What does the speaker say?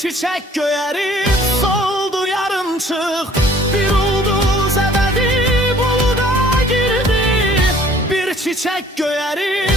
çiçek göyerip soldu yarımçık. Bir ulduz ebedi buluda girdi. Bir çiçek göyerip